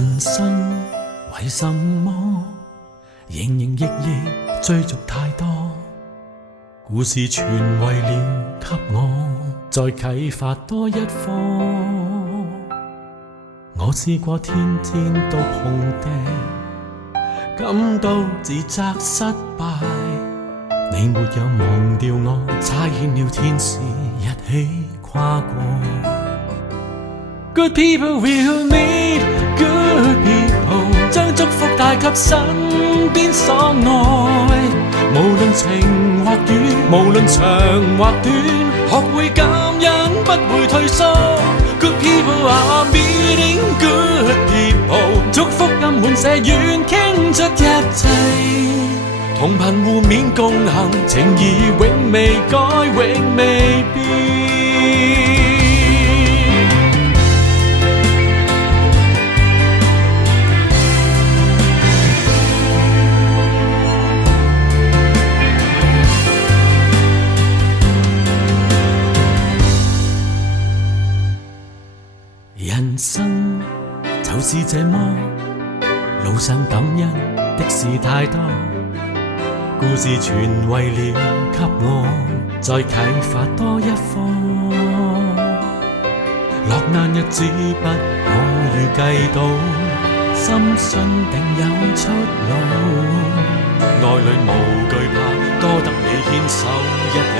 人生為什麼營營役役追逐太多？故事全為了給我再啟發多一課。我試過天天都碰釘，感到自責失敗。你沒有忘掉我，差遣了天使一起跨過。Good people will meet good people， 將祝福帶給身邊所愛。無論情或雨，無論長或短，學會感恩，不會退縮。Good people are meeting good people， 祝福暗滿瀉願傾出一切，同貧互勉共行，情義永未改，永未變。人生就是這麼，路上感恩的事太多，故事全為了給我再啟發多一課。落難日子不可預計到，深信定有出路。愛裏無懼怕，多得你牽手一起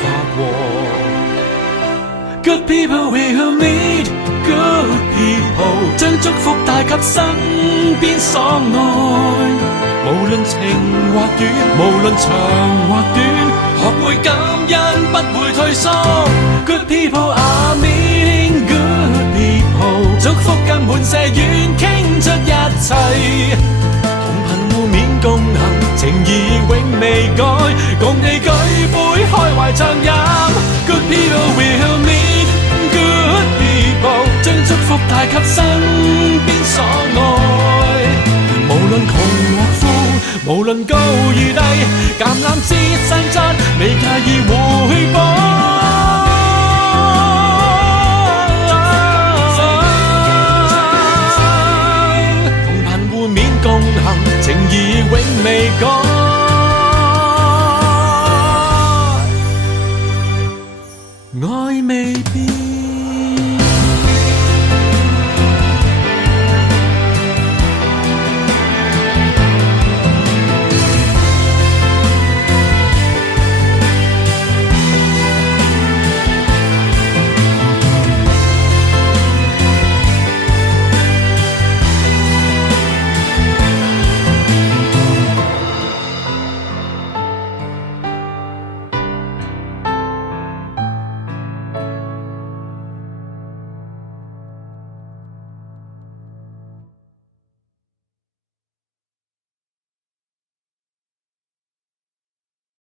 跨過。Good people will meet good people， 將祝福帶給身邊所愛。無論情或雨，無論長或短，學會感恩，不會退縮。Good people are meeting good people， 祝福跟滿瀉願傾出一切，同貧互勉共行，情義永未改，共你舉杯開懷暢飲。Good people will meet good people， 將祝福帶給身邊所愛。無論窮或富，無論高與低，橄欖枝伸出，未介意回報。